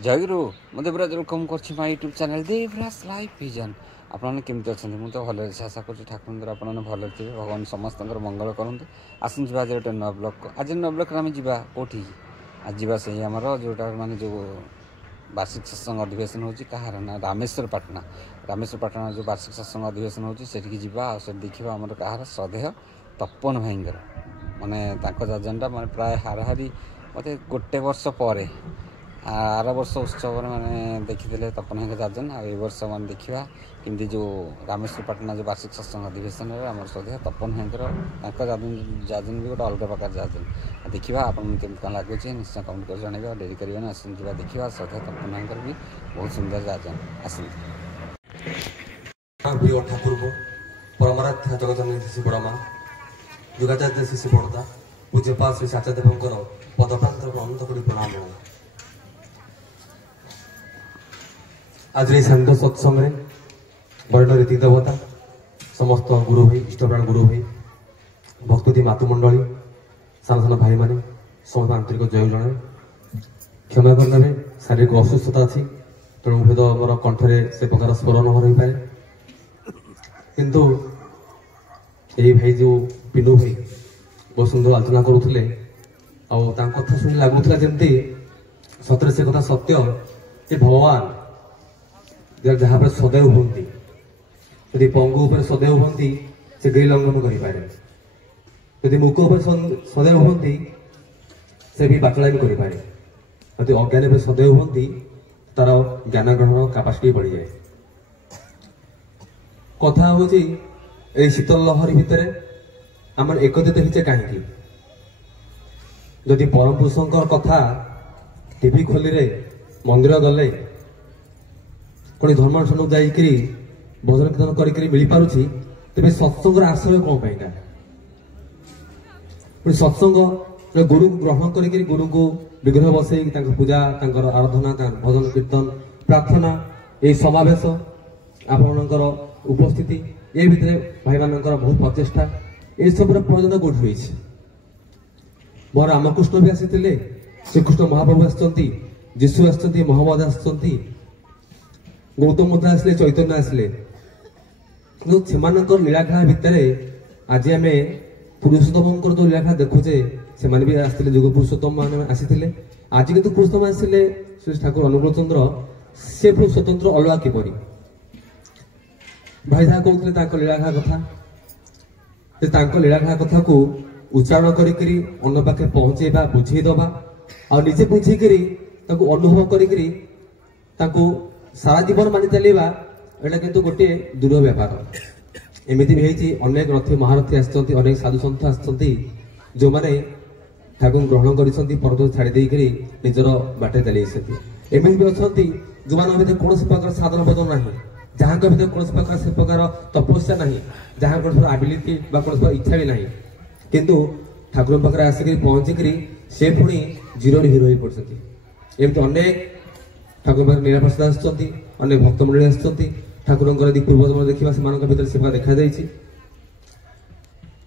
जयगुरु मत देवराज वेलकम कर YouTube channel Devraj life vision. आपने केमती अच्छा मुझे भल आशा कर ठाकुर द्वारा आपने भल थे भगवान समस्त मंगल करूँ। आसन जी आज गोटे नुआ ब्लक आज नुआ ब्लक आम जा कौटी आज जा से आमर जोटा मानने जो वार्षिक सत्संग अधिवेशन होची कहार ना रामेश्वर पाटना जो वार्षिक सत्संग अधिवेशन होची सेठी जीवा से देखा आमर कहार श्रद्धेय तपन भाईंगर माने एजेंडा माने प्राय हाराहारी मत गोटे वर्ष पर आर वर्ष उत्सव मैंने देखी तपन भाई जाजन आ वर्ष मैंने देखा कमी जो रामेश्वर पाटना जो वार्षिक सत्संग अधिवेशन आम श्रद्धेय तपन भाई जाजन भी गोटे अलग प्रकार जाजन देखा आपको कम लगुच निश्चय कमेंट कर जनइबा डेरी करें आसन जा देखा श्रद्धेय तपन भाई भी बहुत सुंदर जाजन आसन प्रिय ठाकुर को परमराध्य जगत शिशु बड़मा युगाचार्य शिशु बड़दा पूज्यपाल श्री साचादेवंकर पदप्रांत अनंत कोटी प्रणाम जनाए। आज शांत सत्संग वर्ण रीति देवता समस्त गुरु भाई इष्टप्राण गुरु भाई भक्ति मातुमंडली सान सान भाई मैंने समस्त आंतरिक जय जनाए। क्षमा करने शारीरिक असुस्थता अच्छी तेणु हुए मोर कंठरे से प्रकार स्वर न रही पाए किंतु यही भाई जो पिनू भाई बहुत सुंदर आलोचना करुले कथा शुणी लगुला जमती सतरे से कथा सत्य ये भगवान जहाँ पर सदैव हमें यदि पंगु पर सदैव हमें से गई लंघन करें यदि मुख पर सदैव हमें से भी बाटला भी करें यदि अज्ञानी पर सदैव हमें तार ज्ञान ग्रहण कैपेसिटी बढ़ी जाए। कथा हूँ शीतल लहरी भितर आम एकत्रित होचे कहीं जदि परम पुरुषों कथा टीवी खोली मंदिर गले कौन धर्मानुष्ठान जाकरी भजन कीर्तन कर मिल पारुछि तेज सत्संग आश्रय कौन पाइना पुणी सत्संग गुरु ग्रहण कर गुरु को विग्रह बसई पूजा आराधना भजन कीर्तन प्रार्थना ये समावेश आपणकर उपस्थिति ये भितर भाई मान बहुत प्रचेषा ये सब प्रयोजन कौट हुई मोर रामकृष्ण भी आसी श्रीकृष्ण महाप्रभु आसती जीशु आसती मोहम्मद आसती गौतम बुद्ध आसले चैतन्य आसले कि लीलाखेला भितर आज आम पुरुषोत्तम जो लीलाखेला देखुचे से भी आसते जुग पुरुषोत्तम मान आसी आज कितु पुरुषोत्तम आसिले श्री ठाकुर अनुकूल चंद्र से पुरुष स्वतंत्र अलग किपरि भाई जहाँ कहते लीलाखेला कथा लीलाखेला कथा को उच्चारण करी अन्न पाखे पहुंचेबा बुझेदबा और निजे बुझीकरी अनुभव करी सारा जीवन मानि चलवा एटा किंतु गोटे दूर व्यापार एमती भी अनेक रथी महारथी आसती अनेक साधु सन्थ आसती जो मैंने ठाकुर ग्रहण कर छाड़ी निजर बाटे चली एमती भी अच्छा जो मान कौन प्रकार साधन भजन ना जहाँ भर कौन प्रकार से प्रकार तपस्या ना जहाँ कौन आबिलिटी कौन इच्छा भी ना किंतु ठाकुर पाखे आसिक पहुंचिक से पुणी जीरो हिरो हो पड़ते एमती अनेक ठाकुर पाखे निराप्रसाद आसुच्च अनेक भक्त मंडली आसुच्च ठाकुर पूर्वजन्म देखा से सेवा देखा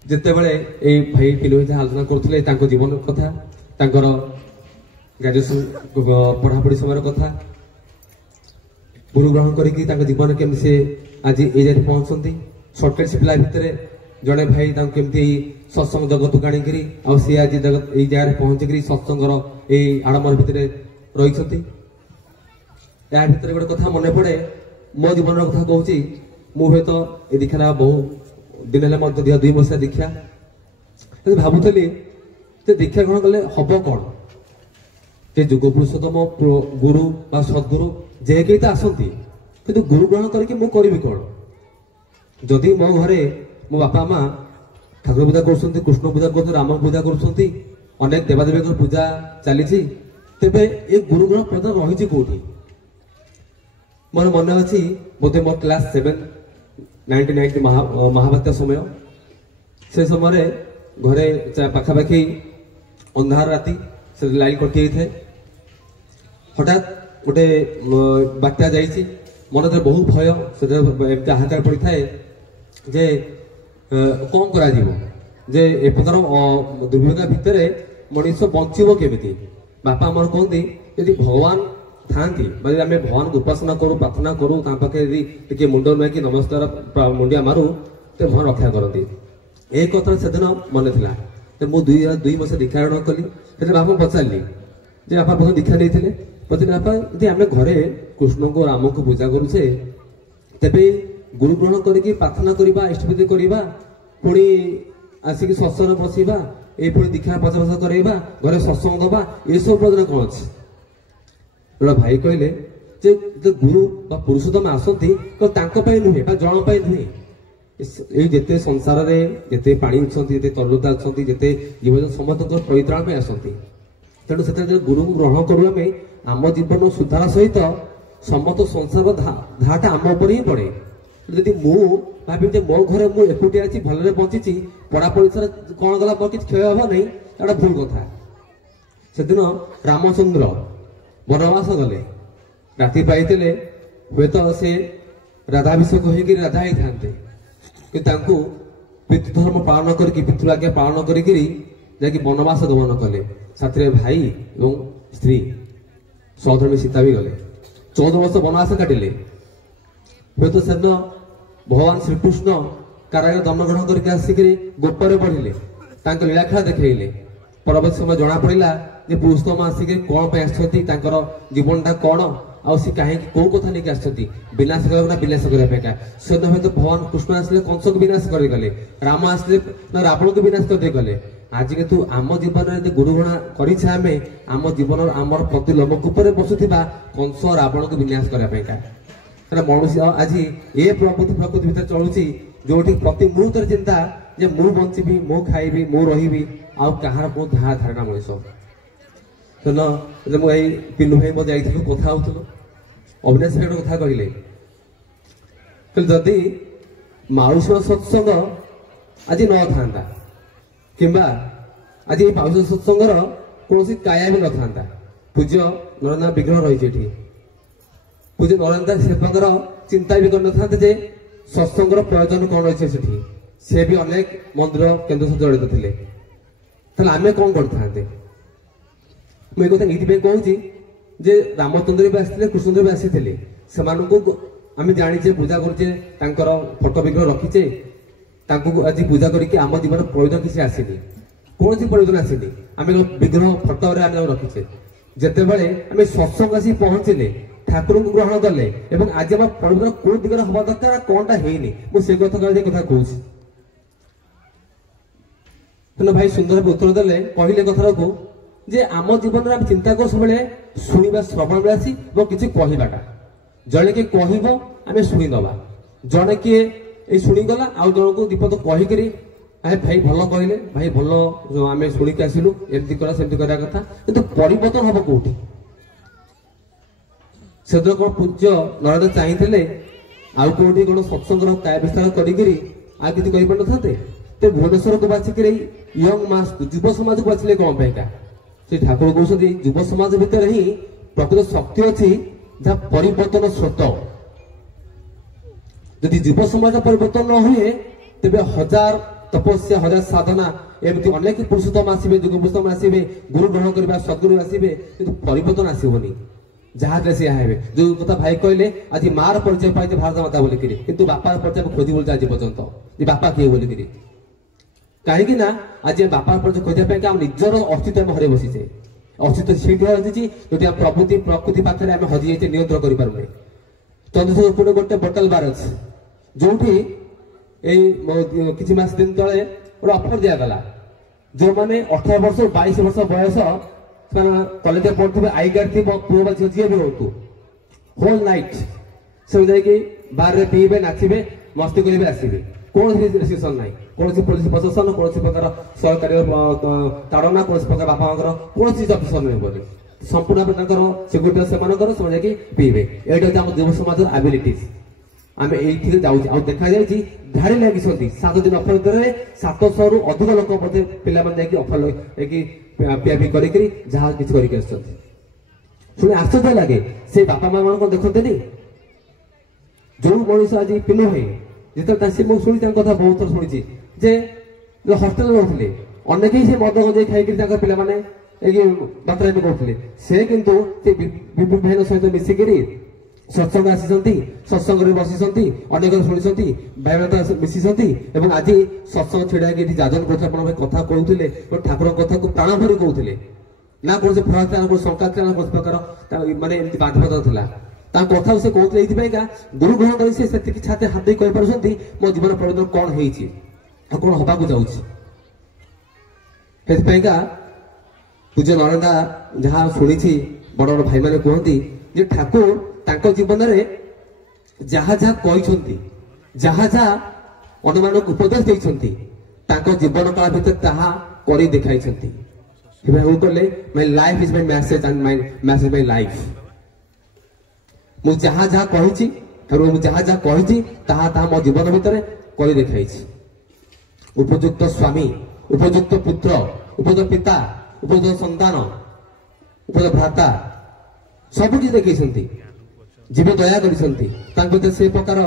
जिते बड़े ये भाई पिलू भाई आलोचना करते जीवन कथा ग्रेजुएशन पढ़ापढ़ी समय कथा गुरु ग्रहण कर जीवन केमती से आज ये जाए पहुंचती सर्टकट से पिला भितर जड़े भाई केमती सत्संग जगत को आनिकी सी आज जगत ये जगह पहुंचिक सत्संगर ये आडम्बर भितर रही या भितर गोटे कथा मन पड़े मो जीवन कथा कहूँ मुझे तो ये दीक्षा ना बहु दिन है 2 वर्ष दीक्षा भावुली दीक्षा ग्रहण कले हम कौन जे जुग पुरुषोत्तम गुरु सद्गुरु जे कई तो आसती कि गुरु ग्रहण करके मुझे कौन जदि मो घरे मो बापा माँ ठाकुर पूजा कर कृष्ण पूजा कर राम पूजा कर अनेक देवादेवी पूजा चली तेरे ये गुरु ग्रहण प्रदान रही कौटी मोर मन अच्छी बोधे मोर क्लास 7 1990 महाबात्या समय से समय घरे पाखापाखि अंधार राति से लाइट कटि जाए हठात गोटे बात्या जाइए मन तो बहुत भय से हाहाकार पड़ता है जे कौन करे ए प्रकार दुर्भिक्ष भितर मनीष बंचब केमी बापा आमर कहते यदि भगवान थांती मतलब आम भगवान को उपासना करूँ प्रार्थना करूँ पाखे मुंड नुआकी नमस्कार मुंडिया मारू तो भगवान रक्षा करती। एक कथा से दिन मन था मुझे 2 वर्ष दीक्षा ग्रहण कली से बापा पचारि जे बापा बहुत दीक्षा नहीं पचारे बापा यदि आम घरे कृष्ण को राम को पूजा करुचे तेरे गुरु ग्रहण करके प्रार्थना करवा इष्टपूजा करवा पुणी आसिक सत्संग बसवा ये पुणी दीक्षा पचास करवा घरे सत्संग दबा ये सब प्रयोजन कौन अच्छे गोटे भाई कहले जे गुरु बा पुरुषोत्तम आसती तो नुहे जन नुहे ये जिते संसार में जिते पानी अच्छा जिते तरुलता अच्छा जिते जीवन समस्त परित्राण में आसती तेणु से गुरु को ग्रहण करू आम जीवन सुधार सहित समस्त संसार धाटा आम उपर ही पड़े। जदि मु भावी मो घर मुझे एकुटिया अच्छी भलरे बंची पढ़ापढ़ी सारा कौन गला मोर किसी क्षय हम नहीं एटा भूल कथा। से दिन रामचंद्र वनवास गले राति पाइते हे तो से राधाभिषेक होकर राधा ही था कि पितृधर्म पालन करके पितृआज्ञा पालन करके वनवास गमन कले साथी भाई और स्त्री सौधर्मी सीता भी गले 14 वर्ष वनवास काटिले हे तो से भगवान श्रीकृष्ण कारागार दंड ग्रहण करके आसिक गोपरे बढ़िले लीलाखेला देखले परवर्त समय जना पड़ा जे पुरुषोत्तम आसिक कौन पे जीवनटा कौन आउ सी कहीं कौ कथा नहीं आसती विनाश करना विनाश करने से न तो भगवान कृष्ण आसिले कंस को विनाश कर गले राम आसिले रावण को विनाश कर गले आज किंतु आम जीवन में गुरुग्रहण करें आम जीवन आम प्रति लोमकूपर बसुवा कंस रावण को विनाश करने मनुष्य आज ये प्रकृति भितर चलुची जो प्रति मुहूर्त चिंता जे मु बंची मु खाइबी मु रही आउ कहार को धारणा मनीष तो मुझे पिन्नू भाई मैं जाइलु कथा होलु अविनाश भाई कथा कहले जदि माउसी सत्संग आज न था कि आज ये माउसी सत्संगर कौन काया भी न था पूज्य नरेंद्र विग्रह रही पूज्य नरेंद्र सेवकर चिंता भी करना जे सत्संगर प्रयोजन कौन रही सी भी अनेक मंदिर केन्द्र सहित जड़ित थे आम कौन करते मुझे कथा ये कहूँ जे रामचंद्र भी आसते कृष्णचंद्र भी आसी से आम जाचे पूजा करुचे फोटो विग्रह रखीचे आज पूजा करके आम जीवन प्रयोजन किसी आसनी कौन सी प्रयोजन आसनी आम विग्रह फोटो रखीचे जिते बड़े आम सत्संग आसी पहुंचले ठाकुर को ग्रहण कले आज आम प्रयोजन कौ दिगरे हवा दरकार कौनटा है मुझे कथा कहूँ भाई सुंदर उत्तर देले कहले कथा को जे आम जीवन में चिंता कर सब शुणा श्रवण बेसी किसी कहवाटा जड़े किए कह आम शुणीदबा जड़े किए ये शुणीगला आउ जन को दीपद कहीकि भाई भल कहले भाई भल आम शुणिक आसलु एमती करा सेमती करा कथा किंतु परिवर्तन हम कौटी से कौन पूज्य नरेंद्र चाहिए आउ कौटी कौन सत्संग काय विस्तार करी आ किसी कहीपर न था भुवनेश्वर को बासिक यंग मास युव समाज को बाछिले कौन पाइका से ठाकुर कहते युव समाज भितर ही प्रकृत शक्ति अच्छी जहाँ परिवर्तन स्रोत यदि युव समाज परिवर्तन न हुए तेरे 1000 तपस्या 1000 साधना एमती अनेक पुरुषोत्तम आसवे युग पुरुषोत्तम आसवे गुरु ग्रहण करवा सदगुरु आसवे कि परिवर्तन आसबनी जहाँ से हे जो कथा भाई कहले आज मार परिचय पाई भारत माता बोलिकी किंतु बापार परिचय खोजी बोलते आज पर्यटन बापा किए बोलिकी कहीं आज बापा परिचय खोजा निजर अस्तित्व हर बसीचे अस्तित्व से जो प्रभुति प्रकृति पाखे आम हजि जाइए नियंत्रण करें चंद्रशेखर गोटे बोतल बार अच्छे जो किसी मास दिन तले गोटे अफर दिगला जो मैंने 18 वर्ष 22 वर्ष बयस कलेज पढ़ुवे आई कार्ड थी पुआ झी भी हूँ होल नाइट से जाकि बारे पीबे नाचे मस्ती करेंगे आसवे कौन रेस्ट्रिक्शन ना कौन पुलिस प्रशासन कौन प्रकार सरकारी ताड़ना कौन प्रकार बापा कौन अफिसर नुहे बोले संपूर्ण सिक्यूरीटी से पीबे ये आम युव समाज एबिलिटीज आम ये जाऊँ देखा जाए धाड़ी लगी 7 दिन अफर भितर 700 रु अधिक लोक पे अफर पीआपी करा कि शुणी आश्चर्य लगे से बापा माँ मान देखते जो मनीष आज पिनु है जिते शुणी कथा बहुत थर शुणी जे हस्टेल रोते अनेक ही से मद गंजे खाई पे ମାତ୍ରା ଏବେ କହୁଥିଲେ ସେ କିନ୍ତୁ ସେ ବିପୁଳ ଭାଇଙ୍କ ସହିତ ମିଶିକିରି ସତ୍ସଙ୍ଗ ଆସିଛନ୍ତି, ସତ୍ସଙ୍ଗରେ ବସିଛନ୍ତି, ଅନେକ ଶୁଣିଛନ୍ତି, ଭାଇମାନେ ମିଶିଛନ୍ତି ଏବଂ ଆଜି ସତ୍ସଙ୍ଗ ଛିଡା ହେଇକି ଏଠି ଯାଜନ କରୁଥିଲେ, ଆପଣଙ୍କ କଥା କହୁଥିଲେ, ଠାକୁରଙ୍କ କଥାକୁ ପ୍ରାଣ ଭରି କହୁଥିଲେ। ନା କୌଣସି ଫଳ ଥିଲା, ନା କୌଣସି ଶଙ୍କା ଥିଲା, ନା କୌଣସି ପ୍ରକାର ମାନେ ଏମିତି ବାଧ୍ୟତା ଥିଲା। ତାଙ୍କ କଥାକୁ ସେ କହୁଥିଲେ ଏଇଥିପାଇଁକା ଗୁରୁ ଗ୍ରହଣ କରି ସେ ସେତିକି ଛାତି ହାତ ଦେଇ କହିପାରୁଛନ୍ତି ମୋ ଜୀବନ ପରିବର୍ତ୍ତନ କଣ ହେଇଛି ଆଉ କଣ ହବାକୁ ଯାଉଛି। ସେଥିପାଇଁକା ପୂଜ୍ୟ ନରେନ୍ଦା ଯାହା ଶୁଣିଛି ବଡ ବଡ ଭାଇମାନେ କୁହନ୍ତି ଯେ ଠାକୁର ତାଙ୍କ ଜୀବନରେ ଯାହା ଯାହା କହିଛନ୍ତି, ଯାହା ଯାହା ଅନ୍ୟମାନଙ୍କୁ ଉପଦେଶ ଦେଇଛନ୍ତି, ତାଙ୍କ ଜୀବନ କାଳ ଭିତରେ ତାହା କରି ଦେଖାଇଛନ୍ତି। କଲେ my life is my message and my message my life. ମୁଁ ଯାହା ଯାହା କହିଛି, ମୁଁ ଯାହା ଯାହା କହିଛି ତାହା ତାହା ମୋ ଜୀବନ ଭିତରେ କରି ଦେଖାଇଛି। ଉପଯୁକ୍ତ ସ୍ୱାମୀ, ଉପଯୁକ୍ତ ପୁତ୍ର, ଉପଯୁକ୍ତ ପିତା, ଉପଯୁକ୍ତ ସନ୍ତାନ, ଉପଯୁକ୍ତ ଭ୍ରାତା ସବୁ କିଛି ଦେଖେଇଛନ୍ତି। ଜୀବ ଦୟା କରିଛନ୍ତି, ତାଙ୍କ ଭିତରେ ସେ ପ୍ରକାର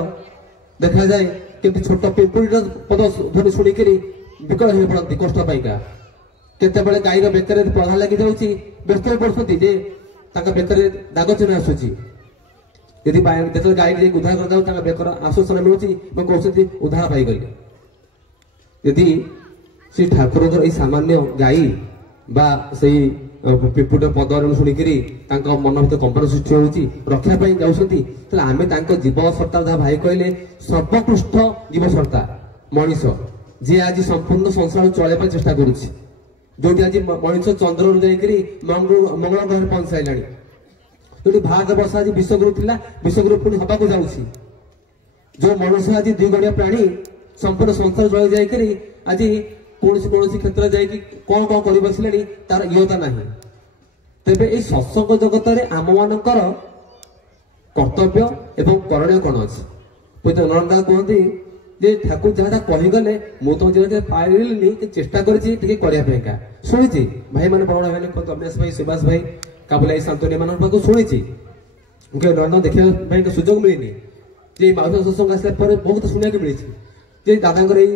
ଦେଖାଯାଏ। କିନ୍ତୁ ଛୋଟ ପିମ୍ପୁଡ଼ିର ପଦ ଧ୍ୱନି ଶୁଣିକିରି ବିକଳ ହେଇ ପଡନ୍ତି କଷ୍ଟ ପାଇକା। କେତେବେଳେ ଗାଈର ବେକରେ ପ୍ରଧା ଲାଗି ଯାଉଛି, ବ୍ୟସ୍ତ ହୋଇ ପଡୁଛନ୍ତି ଯେ ତାଙ୍କ ବେକରେ ଦାଗ ଚିହ୍ନ ଆସୁଛି। ଯଦି ଯେତେବେଳେ ଗାଈ ଉଦ୍ଧାର କରିଯାଉ ତାଙ୍କ ବେକର ଆଶ୍ୱାସନା ମିଳୁଛି ଏବଂ କହୁଛନ୍ତି ଉଦ୍ଧାର ପାଇଗଲେ। ଯଦି ଶ୍ରୀ ଠାକୁରଙ୍କର ଏଇ ସାମାନ୍ୟ ଗାଈ ବା ସେଇ ପିମ୍ପୁଡ ପଦରେ ଶୁଣିକିରି ତାଙ୍କ ମନ ଭିତରେ କମ୍ପନ ସୃଷ୍ଟି ହଉଛି, ରକ୍ଷା ପାଇଁ ଯାଉଛନ୍ତି, ତାହେଲେ ଆମେ ତାଙ୍କ ଜୀବ ସର୍ତ୍ତା ଯାହା ଭାଇ କହିଲେ ସର୍ବକୃଷ୍ଟ ଜୀବ ସର୍ତ୍ତା ମଣିଷ, ଯିଏ ଆଜି ସମ୍ପୂର୍ଣ୍ଣ ସଂସାର ଚଳେଇବା ପାଇଁ ଚେଷ୍ଟା କରୁଛି। ଯୋଉଠି ଆଜି ମଣିଷ ଚନ୍ଦ୍ରରୁ ଯାଇକରି ମଙ୍ଗଳ ଗ୍ରହରେ ପହଞ୍ଚି ସାରିଲାଣି। ଯୋଉଠି ଭାରତ ବର୍ଷ ଆଜି ବିଶ୍ୱଗୁରୁ ଥିଲା, ବିଶ୍ୱଗୁରୁ ପୁଣି ହବାକୁ ଯାଉଛି। ଯୋଉ ମଣିଷ ଆଜି ଦୁଇ ଗଣିଆ ପ୍ରାଣୀ ସମ୍ପୂର୍ଣ୍ଣ ସଂସାର ଚଳେଇ ଯାଇକରି ଆଜି କୌଣସି କ୍ଷେତ୍ରରେ ଯାଇକି କଣ କଣ କରି ବସିଲେଣି ତାର ଇୟତା ନାହିଁ। ତେବେ ଏଇ ସତ୍ସଙ୍ଗ ଜଗତରେ ଆମ ମାନଙ୍କର କର୍ତ୍ତବ୍ୟ ଏବଂ କରଣୀୟ କଣ ଅଛି? ନରେନ୍ଦ୍ର କୁହନ୍ତି ଯେ ଠାକୁର ଯାହା ଯାହା କହିଗଲେ ମୁଁ ତ ଜୀବନରେ ପାରିଲିନି, ଚେଷ୍ଟା କରିଛି ଟିକେ କରିବା ପାଇଁକା। ଶୁଣିଛି ଭାଇମାନେ ବଡ ଭାଇମାନେ ଅଭ୍ୟାସ ଭାଇ, ସୁବାସ ଭାଇ, କାବୁଲାଇ, ଶାନ୍ତନୀ ମାନଙ୍କ ପାଖକୁ ଶୁଣିଛି। ନରେନ୍ଦ୍ର ଦେଖିବା ପାଇଁକା ସୁଯୋଗ ମିଳିନି। ଯେ ମାଉସୀ ସତ୍ସଙ୍ଗ ଆସିଲା ପରେ ବହୁତ ଶୁଣିବାକୁ ମିଳିଛି ଯେ ଦାଦାଙ୍କର ଏଇ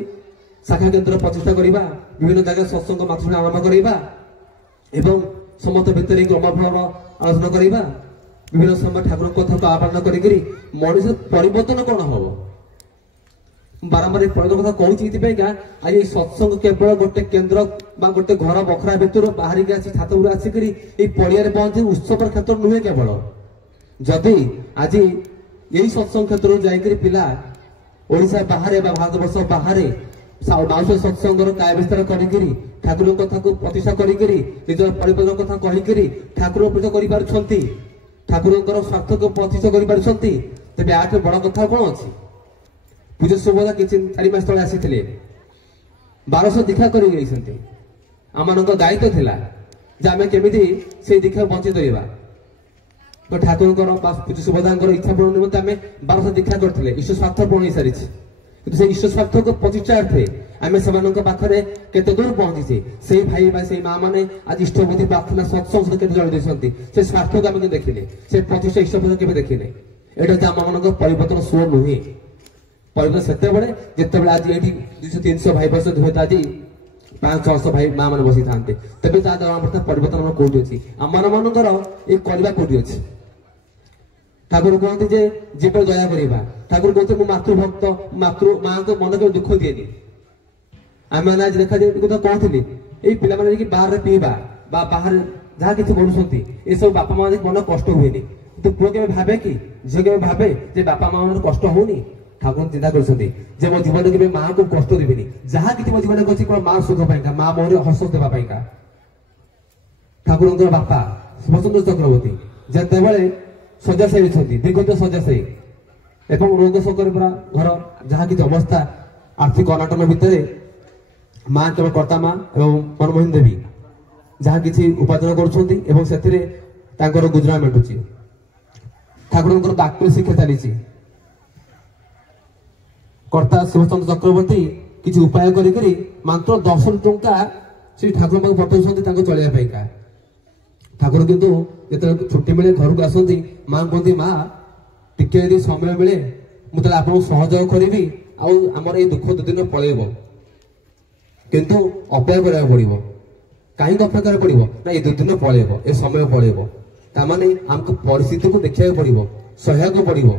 ଶାଖା କେନ୍ଦ୍ର ପ୍ରତିଷ୍ଠା କରିବା, ବିଭିନ୍ନ ଜାଗାରେ ସତ୍ସଙ୍ଗ ମାତୃଶୁଣି ଆରମ୍ଭ କରିବା ଏବଂ ସମସ୍ତ ଭିତରେ କ୍ରମଫଳର ଆଲୋଚନା କରିବା, ବିଭିନ୍ନ ସମୟ ଠାକୁରଙ୍କ କଥାକୁ ଆହ୍ୱାନ କରିକିରି ମଣିଷ ପରିବର୍ତ୍ତନ କଣ ହବ। ବାରମ୍ବାର ପରିବର୍ତ୍ତନ କଥା କହୁଛି ଏଥିପାଇଁକା ଆଜି ଏଇ ସତ୍ସଙ୍ଗ କେବଳ ଗୋଟେ କେନ୍ଦ୍ର ବା ଗୋଟେ ଘର ବଖରା ଭିତରୁ ବାହାରିକି ଆସି ଛାତ ଉପରେ ଆସିକିରି ଏଇ ପଡ଼ିଆରେ ପହଞ୍ଚି ଉତ୍ସବର କ୍ଷେତ୍ର ନୁହେଁ କେବଳ। ଯଦି ଆଜି ଏଇ ସତ୍ସଙ୍ଗ କ୍ଷେତ୍ରରୁ ଯାଇକରି ପିଲା ଓଡ଼ିଶା ବାହାରେ ବା ଭାରତବର୍ଷ ବାହାରେ ମାଉସୀ ସତ୍ସଙ୍ଗର କାୟ ବିସ୍ତାର କରିକିରି ଠାକୁରଙ୍କ କଥାକୁ ପ୍ରତିଷ୍ଠା କରିକିରି ନିଜର ପରିବର୍ତ୍ତନ କଥା କହିକିରି ଠାକୁର ପ୍ରତିଷ୍ଠା କରିପାରୁଛନ୍ତି, ଠାକୁରଙ୍କର ସ୍ୱାର୍ଥକୁ ପ୍ରତିଷ୍ଠା କରିପାରୁଛନ୍ତି, ତେବେ ଆଠୁ ବଡ କଥା କଣ ଅଛି? ପୂଜ୍ୟ ସୁଭଦ୍ରା କିଛି 4 ମାସ ତଳେ ଆସିଥିଲେ, 1200 ଦୀକ୍ଷା କରି ଯାଇଛନ୍ତି। ଆମମାନଙ୍କ ଦାୟିତ୍ୱ ଥିଲା ଯେ ଆମେ କେମିତି ସେଇ ଦୀକ୍ଷା ବଞ୍ଚିତ ରହିବା। ତ ଠାକୁରଙ୍କର ବା ପୂଜ୍ୟ ସୁଭଦ୍ରାଙ୍କର ଇଚ୍ଛା ପୂରଣ ନିମନ୍ତେ ଆମେ 1200 ଦୀକ୍ଷା କରିଥିଲେ। ଈଶ୍ୱର ସ୍ୱାର୍ଥ ପୂରଣ ହେଇସାରିଛି, କିନ୍ତୁ ସେ ଈଶ୍ୱର ସ୍ୱାର୍ଥକୁ ପ୍ରତିଷ୍ଠାର୍ଥେ ଆମେ ସେମାନଙ୍କ ପାଖରେ କେତେ ଦୂର ପହଞ୍ଚିଛେ? ସେଇ ଭାଇ ବା ସେଇ ମା ମାନେ ଆଜି ଇଷ୍ଟବୁଦ୍ଧି ପ୍ରାର୍ଥନା ସତ୍ସଙ୍ଗ କେତେ ଜଣେଇ ଦେଇଛନ୍ତି, ସେ ସ୍ୱାର୍ଥକୁ ଆମେ ଦେଖିଲେ, ସେ ପ୍ରତିଷ୍ଠା ଇଷ୍ଟବୁଦ୍ଧି କେବେ ଦେଖିଲେ। ଏଇଟା ହচ্ছে ଆମମାନଙ୍କ ପରିବର୍ତ୍ତନ ସୁଅ ନୁହେଁ। ପରିବର୍ତ୍ତନ ସେତେବେଳେ ଯେତେବେଳେ ଆଜି ଏଇଠି 200-300 ଭାଇ ବସନ୍ତି, ହୁଏତ ଆଜି 500-600 ଭାଇ ମା ମାନେ ବସିଥାନ୍ତେ। ତେବେ ତା ଦ୍ୱାରା ପରିବର୍ତ୍ତନ କୋଉଠି ଅଛି? ଆମମାନଙ୍କର ଏଇ କରିବା କୋଉଠି ଅଛି? ଠାକୁର କୁହନ୍ତି ଯେ ଜୀବ ଦୟା କରିବା। ଠାକୁର କହୁଛନ୍ତି ମୁଁ ମାତୃଭକ୍ତ, ମାଙ୍କ ମନ କେବେ ଦୁଃଖ ଦିଏନି। ଆମେ ମାନେ ଆଜି ଦେଖାଯାଏ କଥା କହୁଥିଲି, ଏଇ ପିଲାମାନେ ଯାଇକି ବାହାରେ ପିଇବା ବା ବାହାରେ ଯାହା କିଛି କରୁଛନ୍ତି, ଏସବୁ ବାପା ମା ମନ କଷ୍ଟ ହୁଏନି। କିନ୍ତୁ ପୁଅ କେବେ ଭାବେ କି, ଝିଅ କେବେ ଭାବେ ଯେ ବାପା ମା ମାନଙ୍କର କଷ୍ଟ ହଉନି? ଠାକୁର ଚିନ୍ତା କରୁଛନ୍ତି ଯେ ମୋ ଜୀବନରେ କେବେ ମାଆକୁ କଷ୍ଟ ଦେବିନି। ଯାହା କିଛି ମୋ ଜୀବନରେ କରିଛି କେବଳ ମା ସୁଖ ପାଇଁକା, ମା ମୁହଁରେ ହସ ଦେବା ପାଇଁକା। ଠାକୁରଙ୍କର ବାପା ଶିବଚନ୍ଦ୍ର ଚକ୍ରବର୍ତ୍ତୀ ଯେତେବେଳେ ଶଯ୍ୟାଶାୟୀ ଅଛନ୍ତି, ବିଗତ ଶଯ୍ୟାଶାୟୀ ଏବଂ ରୋଗ ଶୋକରେ ପୁରା ଘର ଯାହା କିଛି ଅବସ୍ଥା, ଆର୍ଥିକ ଅନାଟନ ଭିତରେ ମା କେବଳ କର୍ତ୍ତା ମା ଏବଂ ମନମୋହନ ଦେବୀ ଯାହା କିଛି ଉପାର୍ଜନ କରୁଛନ୍ତି ଏବଂ ସେଥିରେ ତାଙ୍କର ଗୁଜୁରାଣ ମେଣ୍ଟୁଛି। ଠାକୁରଙ୍କର ଡାକ୍ତରୀ ଶିକ୍ଷା ଚାଲିଛି। କର୍ତ୍ତା ଶିବଚନ୍ଦ୍ର ଚକ୍ରବର୍ତ୍ତୀ କିଛି ଉପାୟ କରିକିରି ମାତ୍ର 10 ଟଙ୍କା ଶ୍ରୀ ଠାକୁରଙ୍କ ପାଖକୁ ପଠାଉଛନ୍ତି ତାଙ୍କୁ ଚଳିବା ପାଇଁକା। ଠାକୁର କିନ୍ତୁ ଯେତେବେଳେ ଛୁଟି ମିଳେ ଘରକୁ ଆସନ୍ତି, ମା କୁହନ୍ତି ମା ଟିକେ ଯଦି ସମୟ ମିଳେ ମୁଁ ତାହେଲେ ଆପଣଙ୍କୁ ସହଯୋଗ କରିବି, ଆଉ ଆମର ଏଇ ଦୁଃଖ 2 ଦିନ ପଳେଇବ, କିନ୍ତୁ ଅପେକ୍ଷା କରିବାକୁ ପଡିବ। କାହିଁକି ଅପେକ୍ଷା କରିବାକୁ ପଡିବ ନା ଏ 2 ଦିନ ପଳେଇବ, ଏ ସମୟ ପଳେଇବ। ତାମାନେ ଆମକୁ ପରିସ୍ଥିତିକୁ ଦେଖିବାକୁ ପଡିବ, ସହିବାକୁ ପଡିବ।